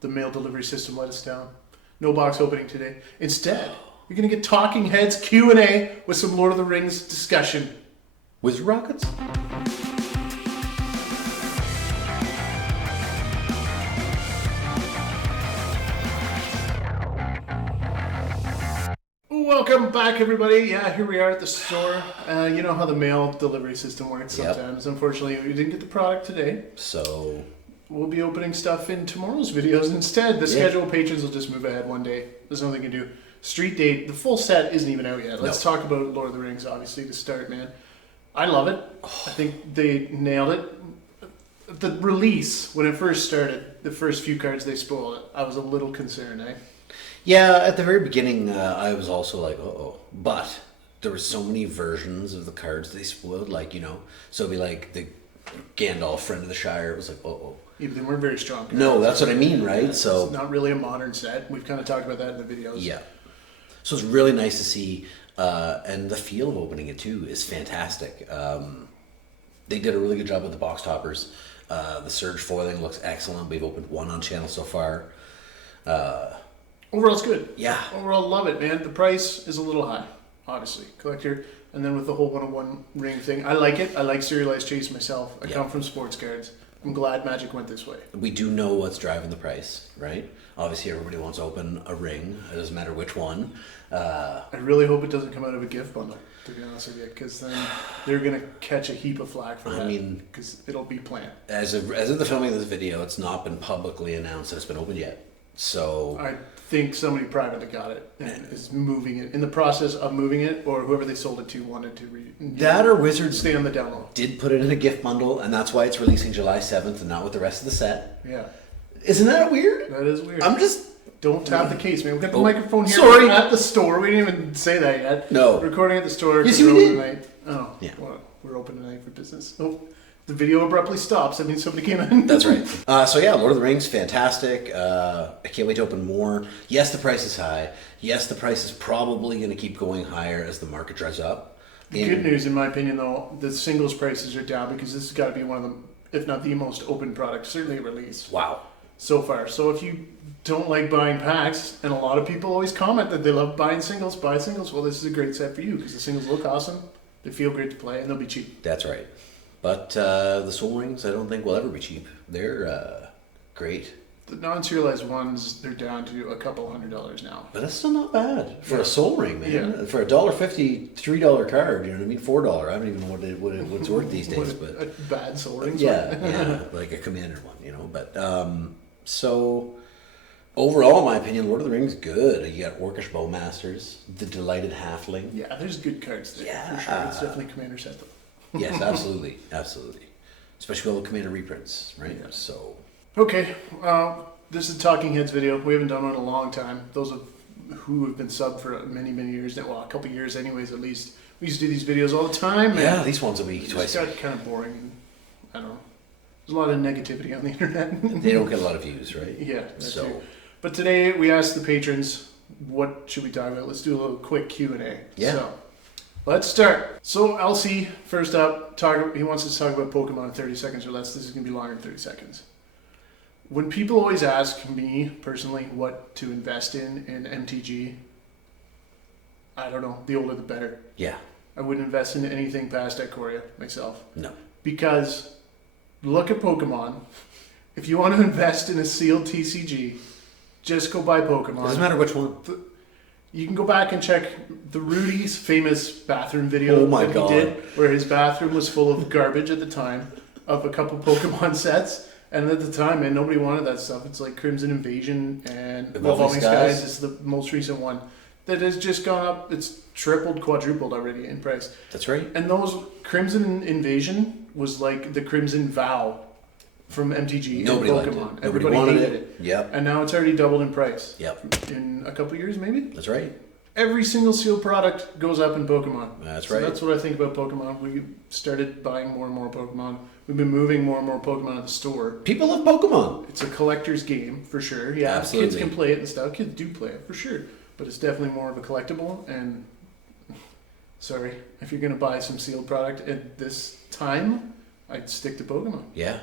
The mail delivery system let us down. No box opening today. Instead, you're going to get Talking Heads Q&A with some Lord of the Rings discussion. Wizard Rockets? Welcome back, everybody. Yeah, here we are at the store. You know how the mail delivery system works sometimes. Yep. Unfortunately, we didn't get the product today. So we'll be opening stuff in tomorrow's videos instead. The scheduled patrons will just move ahead one day. There's nothing you can do. Street Date, the full set isn't even out yet. Let's talk about Lord of the Rings, obviously, to start, man. I love it. I think they nailed it. The release, when it first started, the first few cards they spoiled it, I was a little concerned, eh? Yeah, at the very beginning, I was also like, uh-oh. But there were so many versions of the cards they spoiled, like, you know, so it'd be like the Gandalf, Friend of the Shire. It was like, uh-oh. Yeah, they weren't very strong cards. No, that's what I mean, right? So it's not really a modern set. We've kind of talked about that in the videos. Yeah. So it's really nice to see, and the feel of opening it, too, is fantastic. They did a really good job with the box toppers. The Surge foiling looks excellent. We've opened one on channel so far. Overall, it's good. Yeah. Overall, love it, man. The price is a little high, obviously. Collector, and then with the whole one-on-one ring thing, I like it. I like serialized chase myself. I come from sports cards. I'm glad Magic went this way. We do know what's driving the price, right? Obviously, everybody wants to open a ring. It doesn't matter which one. I really hope it doesn't come out of a gift bundle, to be honest with you, because then they're going to catch a heap of flack for that. I mean, because it'll be planned. As of the filming of this video, it's not been publicly announced that it's been opened yet. So I think somebody privately got it and is moving it in the process of moving it, or whoever they sold it to wanted to that or Wizards stay on the down low. Did put it in a gift bundle, and that's why it's releasing July 7th and not with the rest of the set. Yeah, isn't that weird? That is weird. I'm just don't tap the case, man. We got the microphone here at the store. We didn't even say that yet. No, recording at the store. Yes, we did. Tonight. Oh, yeah. Well, we're open tonight for business. Oh. The video abruptly stops. That means somebody came in. That's right. So yeah, Lord of the Rings, fantastic. I can't wait to open more. Yes, the price is high. Yes, the price is probably going to keep going higher as the market dries up. The good news, in my opinion, though, the singles prices are down because this has got to be one of them, if not the most open product, certainly a release. Wow. So far. So if you don't like buying packs, and a lot of people always comment that they love buying singles, buy singles. Well, this is a great set for you because the singles look awesome, they feel great to play, and they'll be cheap. That's right. But the Soul Rings, I don't think will ever be cheap. They're great. The non-serialized ones, they're down to a couple $100 now. But that's still not bad for a Soul Ring, man. Yeah. For $1.50, $3 card, you know what I mean? $4. I don't even know what it's worth these days. But a bad Soul Ring. Yeah, like a Commander one, you know. But so overall, in my opinion, Lord of the Rings good. You got Orcish Bowmasters, the Delighted Halfling. Yeah, there's good cards there. Yeah, for sure. It's definitely Commander set though. Yes, absolutely, absolutely. Especially all the Commander reprints, right? Yeah. So. Okay, this is a Talking Heads video. We haven't done one in a long time. Those who have been subbed for many, many years now, well, a couple years anyways at least. We used to do these videos all the time. Yeah, at least once a week, twice. It got kind of boring. And, I don't know. There's a lot of negativity on the internet. They don't get a lot of views, right? Yeah, that's true. But today we asked the patrons, what should we talk about? Let's do a little quick Q&A. Yeah. So, let's start. So LC, first up, he wants us to talk about Pokemon in 30 seconds or less. This is going to be longer than 30 seconds. When people always ask me, personally, what to invest in MTG, I don't know. The older the better. Yeah. I wouldn't invest in anything past Ikoria myself. No. Because look at Pokemon. If you want to invest in a sealed TCG, just go buy Pokemon. Doesn't matter which one. You can go back and check the Rudy's famous bathroom video that he did, where his bathroom was full of garbage at the time of a couple Pokemon sets. And at the time, man, nobody wanted that stuff. It's like Crimson Invasion and Evolving Skies is the most recent one that has just gone up. It's tripled, quadrupled already in price. That's right. And those Crimson Invasion was like the Crimson Vow from MTG. Nobody and Pokemon. liked it. Everybody hated it. Yep. And now it's already doubled in price. Yep. In a couple years, maybe? That's right. Every single sealed product goes up in Pokemon. That's right. So that's what I think about Pokemon. We started buying more and more Pokemon. We've been moving more and more Pokemon at the store. People love Pokemon. It's a collector's game, for sure. Yeah, absolutely. Kids can play it and stuff. Kids do play it, for sure. But it's definitely more of a collectible. And, sorry, if you're going to buy some sealed product at this time, I'd stick to Pokemon. Yeah.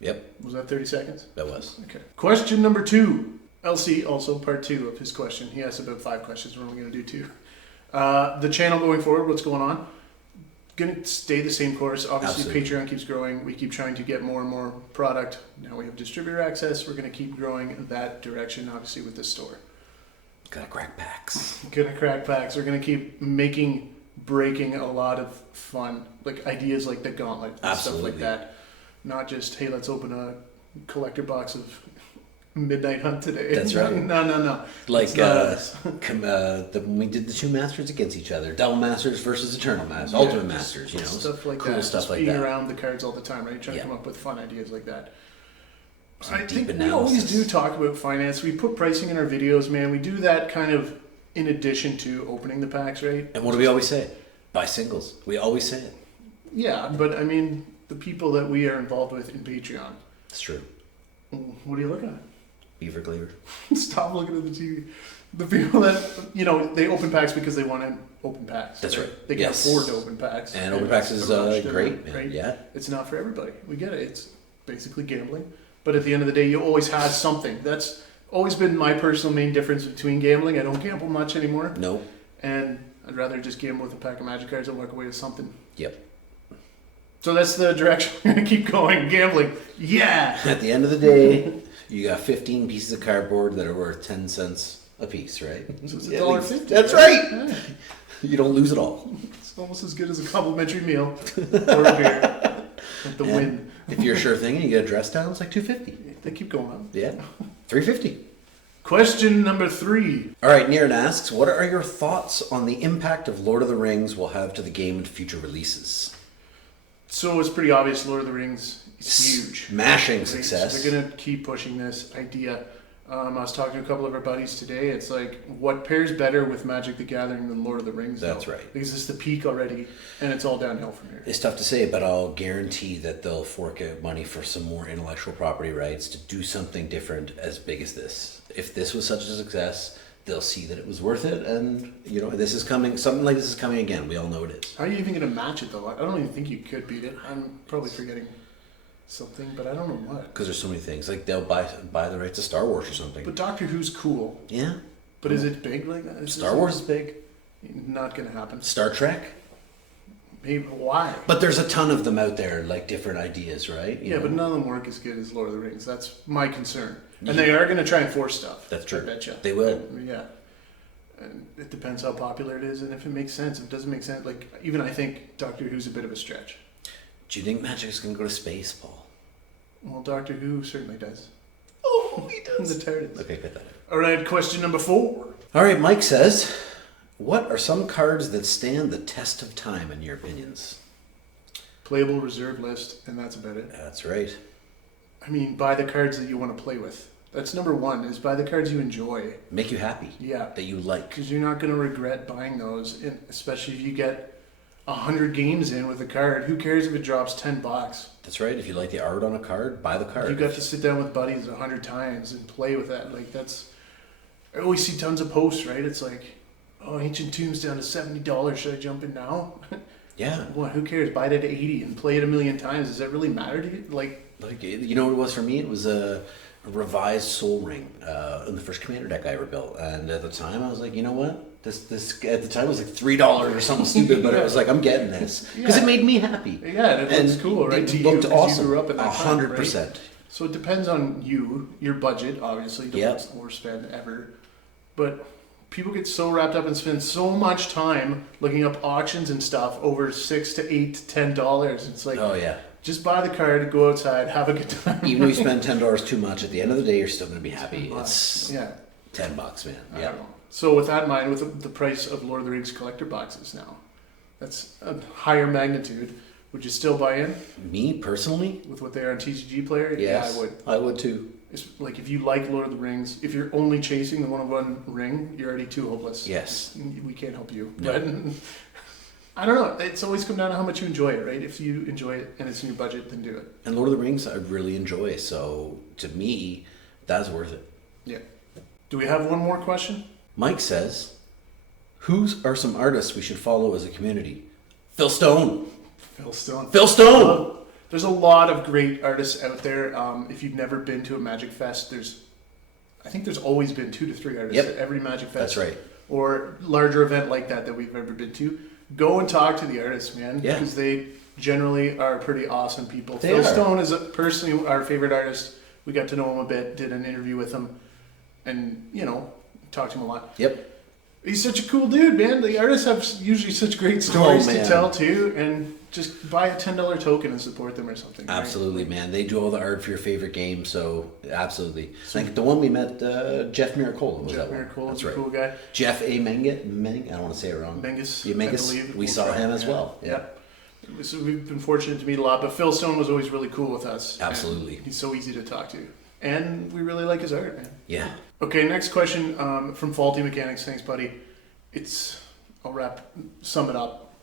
Yep. Was that 30 seconds? That was. Okay. Question number 2. LC, also part 2 of his question. He asked about 5 questions. We're only going to do 2. The channel going forward, what's going on? Going to stay the same course. Obviously, Absolutely. Patreon keeps growing. We keep trying to get more and more product. Now we have distributor access. We're going to keep growing in that direction, obviously, with this store. Gotta crack packs. Gonna crack packs. We're gonna keep breaking a lot of fun, like ideas like the gauntlet and stuff like that. Not just, hey, let's open a collector box of Midnight Hunt today. That's right. No. Like when we did the 2 masters against each other, Double Masters versus Eternal Masters, Ultimate Masters, stuff like cool that. Stuff just like being that. around the cards all the time, right? Trying to come up with fun ideas like that. I think analysis. We always do talk about finance. We put pricing in our videos, man. We do that kind of in addition to opening the packs, right? And what do we always say? Buy singles. We always say it. Yeah, but I mean, the people that we are involved with in Patreon. It's true. What are you looking at? Beaver Cleaver. Stop looking at the TV. The people that, they open packs because they want to open packs. That's right. They can afford to open packs. And open packs is great, man. Right? Yeah. It's not for everybody. We get it. It's basically gambling. But at the end of the day, you always have something. That's always been my personal main difference between gambling. I don't gamble much anymore. No. And I'd rather just gamble with a pack of Magic cards and walk away with something. Yep. So that's the direction we're going to keep going. Gambling. Yeah! At the end of the day, you got 15 pieces of cardboard that are worth 10 cents a piece, right? So it's $1.50. That's right! Yeah. You don't lose it all. It's almost as good as a complimentary meal or a beer. At the win. If you're a sure thing and you get a dress down, it's like $2.50. They keep going up. Yeah. $3.50. Question number 3. All right, Nieran asks, what are your thoughts on the impact of Lord of the Rings will have to the game and future releases? So it's pretty obvious Lord of the Rings is huge. Smashing success. They're going to keep pushing this idea. I was talking to a couple of our buddies today. It's like, what pairs better with Magic the Gathering than Lord of the Rings? That's right. Because it's the peak already, and it's all downhill from here. It's tough to say, but I'll guarantee that they'll fork out money for some more intellectual property rights to do something different as big as this. If this was such a success, they'll see that it was worth it, and this is coming. Something like this is coming again. We all know it is. How are you even going to match it though? I don't even think you could beat it. I'm probably forgetting something, but I don't know what. Because there's so many things. Like they'll buy the rights to Star Wars or something. But Doctor Who's cool. Yeah. But is it big like that? Star Wars is big. Not going to happen. Star Trek. Maybe why? But there's a ton of them out there, like different ideas, right? You know? But none of them work as good as Lord of the Rings. That's my concern. And they are going to try and force stuff. That's true. I betcha. They will. Yeah. And it depends how popular it is and if it makes sense. If it doesn't make sense, like even I think Doctor Who's a bit of a stretch. Do you think Magic's going to go to space, Paul? Well, Doctor Who certainly does. Oh, he does. The TARDIS. Okay, get that out. All right, question number 4. All right, Mike says, what are some cards that stand the test of time in your opinions? Playable reserve list, and that's about it. That's right. I mean, buy the cards that you want to play with. That's number 1, is buy the cards you enjoy. Make you happy. Yeah. That you like. Because you're not going to regret buying those, especially if you get 100 games in with a card. Who cares if it drops $10? That's right. If you like the art on a card, buy the card. You got to sit down with buddies 100 times and play with that. Like I always see tons of posts, right? It's like, oh, Ancient Tomb's down to $70. Should I jump in now? Yeah. What? Who cares? Buy it at 80 and play it a million times. Does that really matter to you? Like you know what it was for me? It was a revised Soul Ring in the first Commander deck I ever built, and at the time I was like, you know what? This at the time was like $3 or something stupid, but it was like, I'm getting this because it made me happy. Yeah, and it looks cool, right? It looked awesome. You grew up in that 100%. Right? So it depends on your budget, obviously. Don't overspend ever. But people get so wrapped up and spend so much time looking up auctions and stuff over $6 to $8 to $10. It's like, oh yeah. Just buy the card, go outside, have a good time. Even if you spend $10 too much, at the end of the day, you're still going to be happy. It's $10, man. Yeah. So with that in mind, with the price of Lord of the Rings collector boxes now, that's a higher magnitude. Would you still buy in? Me personally, with what they are on TCG Player, yes, yeah, I would. I would too. It's like if you like Lord of the Rings, if you're only chasing the 1-of-1 ring, you're already too hopeless. Yes, we can't help you. No. But I don't know. It's always come down to how much you enjoy it, right? If you enjoy it and it's in your budget, then do it. And Lord of the Rings, I really enjoy. So to me, that's worth it. Yeah. Do we have one more question? Mike says, "Who are some artists we should follow as a community?" Phil Stone. Phil Stone. Phil Stone. There's a lot of great artists out there. If you've never been to a Magic Fest, I think there's always been 2 to 3 artists at every Magic Fest. That's right. Or larger event like that we've ever been to. Go and talk to the artists, man. Yeah. Because they generally are pretty awesome people. They Phil are. Stone is personally our favorite artist. We got to know him a bit, did an interview with him, and, talked to him a lot. Yep. He's such a cool dude, man. The artists have usually such great stories to tell, too, and just buy a $10 token and support them or something. Absolutely, right? Man. They do all the art for your favorite game, so absolutely. Like the one we met, Jeff Miracola was Jeff that one. Miracola is That's a cool guy. Jeff A. Meng, I don't want to say it wrong. Menges, I believe. We saw him as well. Yeah. So we've been fortunate to meet a lot, but Phil Stone was always really cool with us. Absolutely. He's so easy to talk to. And we really like his art, man. Yeah. Okay, next question from Faulty Mechanics. Thanks, buddy. I'll sum it up.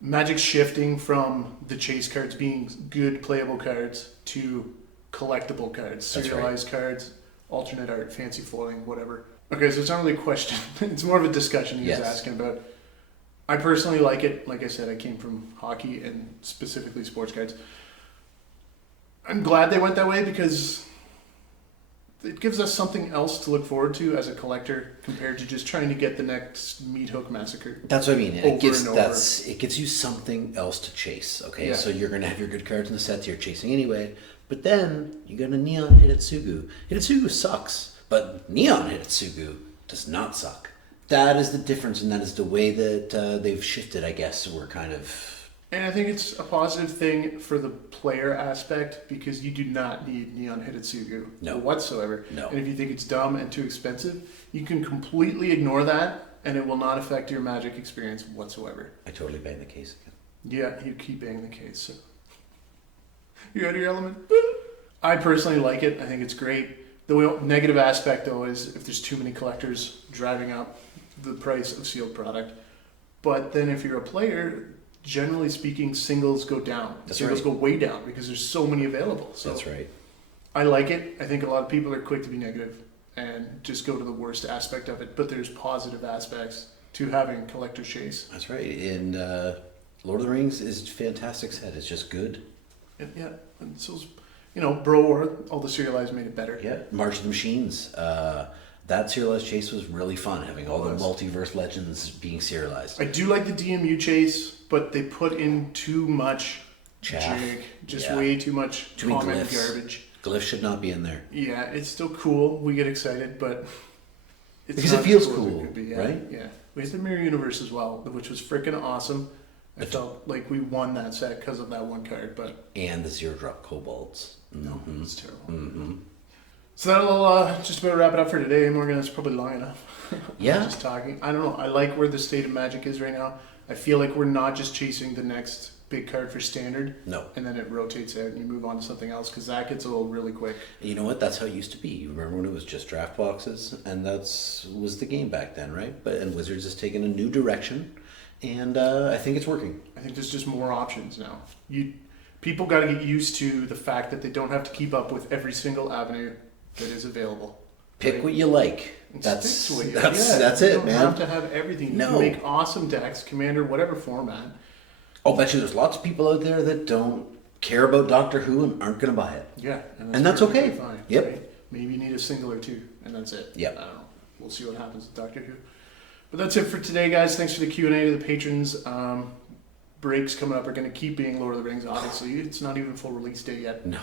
Magic's shifting from the chase cards being good playable cards to collectible cards, serialized cards, alternate art, fancy foiling, whatever. Okay, so it's not really a question. It's more of a discussion he was asking about. I personally like it. Like I said, I came from hockey and specifically sports cards. I'm glad they went that way because it gives us something else to look forward to as a collector compared to just trying to get the next Meat Hook Massacre. That's what I mean. It gives you something else to chase. Okay, so you're gonna have your good cards in the sets you're chasing anyway, but then you got a Neon Hitotsugu. Hitotsugu sucks, but Neon Hitotsugu does not suck. That is the difference, and that is the way that they've shifted. I guess we're kind of. And I think it's a positive thing for the player aspect because you do not need Neon Hitotsugu whatsoever. No. And if you think it's dumb and too expensive, you can completely ignore that and it will not affect your Magic experience whatsoever. I totally bang the case again. Yeah, you keep banging the case. So. You out of your element? I personally like it. I think it's great. The negative aspect, though, is if there's too many collectors driving up the price of sealed product. But then if you're a player, generally speaking, singles go down. Singles go way down because there's so many available. So that's right. I like it. I think a lot of people are quick to be negative and just go to the worst aspect of it. But there's positive aspects to having collector chase. That's right. And Lord of the Rings is a fantastic set. It's just good. And so, Bro War, all the serialized made it better. Yeah. March of the Machines. That serialized chase was really fun, having all the multiverse legends being serialized. I do like the DMU chase, but they put in too much jig. Just way too much comment garbage. Glyphs should not be in there. Yeah, it's still cool. We get excited, but it's because it feels cool, right? Yeah. We had the Mirror Universe as well, which was freaking awesome. I felt like we won that set because of that one card, and the 0-drop kobolds. No, it's terrible. Mm-hmm. So that'll just about wrap it up for today, Morgan. It's probably long enough. Yeah. Just talking. I don't know. I like where the state of Magic is right now. I feel like we're not just chasing the next big card for standard. No. And then it rotates out and you move on to something else because that gets old really quick. You know what? That's how it used to be. You remember when it was just draft boxes, and was the game back then, right? And Wizards has taken a new direction, and I think it's working. I think there's just more options now. People got to get used to the fact that they don't have to keep up with every single avenue that is available. Pick what you like. That's it, man. You don't have to have everything. You can make awesome decks, Commander, whatever format. I'll bet you there's lots of people out there that don't care about Doctor Who and aren't going to buy it. Yeah. And that's okay. Fine, yep. Right? Maybe you need a single or two, and that's it. Yep. I don't know. We'll see what happens with Doctor Who. But that's it for today, guys. Thanks for the Q&A to the patrons. Breaks coming up are going to keep being Lord of the Rings, obviously. It's not even full release day yet. No.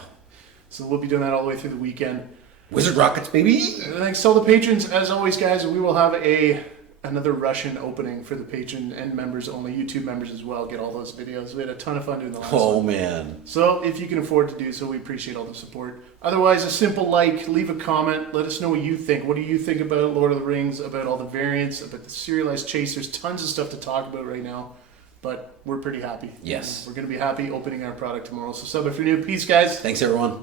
So we'll be doing that all the way through the weekend. Wizard Rockets, baby! Thanks to all the patrons. As always, guys, we will have another Russian opening for the patron and members only, YouTube members as well. Get all those videos. We had a ton of fun doing the last one. Oh, man. So if you can afford to do so, we appreciate all the support. Otherwise, a simple like, leave a comment, let us know what you think. What do you think about Lord of the Rings, about all the variants, about the serialized chase? There's tons of stuff to talk about right now, but we're pretty happy. Yes. We're going to be happy opening our product tomorrow. So sub if you're new. Peace, guys. Thanks, everyone.